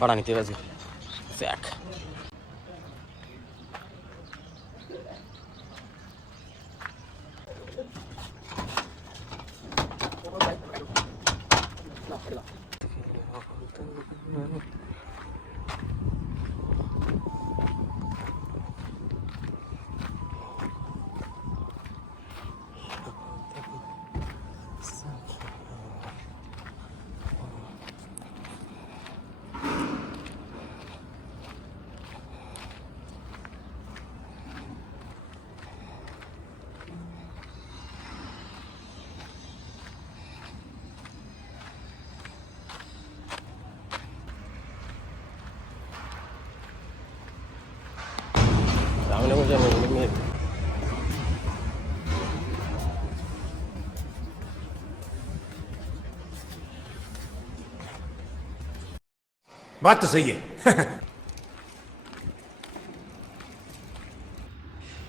ভাড়া নিতে হবে দেখ। আমি বলছি बात तो सही है।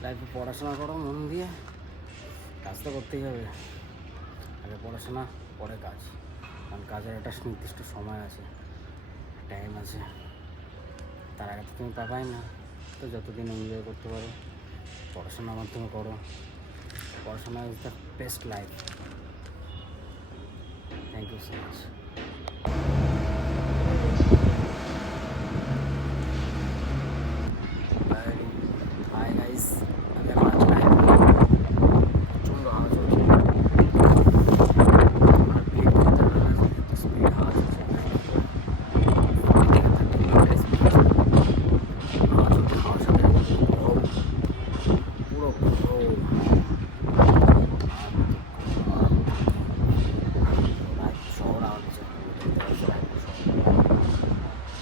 লাইফে পড়াশোনা করো মন দিয়ে, কাজ তো করতেই হবে। আগে পড়াশোনা পরে কাজ, কারণ কাজের একটা নির্দিষ্ট সময় আছে, টাইম আছে, তার আগে তো তুমি পাবাই না। তো যতদিন এনজয় করতে পারো পড়াশোনার মাধ্যমে করো। পড়াশোনা is the best life. Thank you so much. Hi guys, अभी हम आज लाइव प्रचंड हावा चलছে, আমার পিক করতে হবে না, এত স্পিড হাওয়া চলছে। হাওয়ার সাথে পুরো শহর আমার পিছনে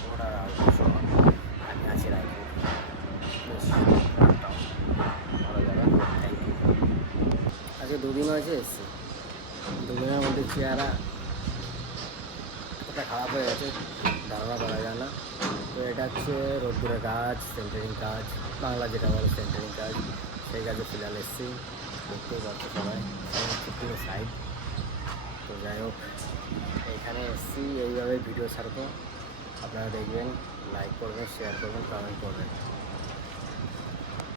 শহর আর শহর। আমি আছি রায়পুর, আজকে দুদিন হয়েছে এসছি, দুদিনের মধ্যে চেহারা একটা খারাপ হয়ে গেছে, ধারণা করা যায় না। তো এটা হচ্ছে রোদ্দুরের কাজ, সেন্টারিং কাজ, বাংলা যেটা বলে সেন্টারিং কাজ, সেই কাজে ফিলাল এসছি। দেখতেই পাচ্ছে সবাই, পুরো সাইড। তো যাই হোক, এখানে এসছি, এইভাবে ভিডিও ছাড়বো। আপনারা দেখবেন, লাইক করবেন, শেয়ার করবেন, কমেন্ট করবেন।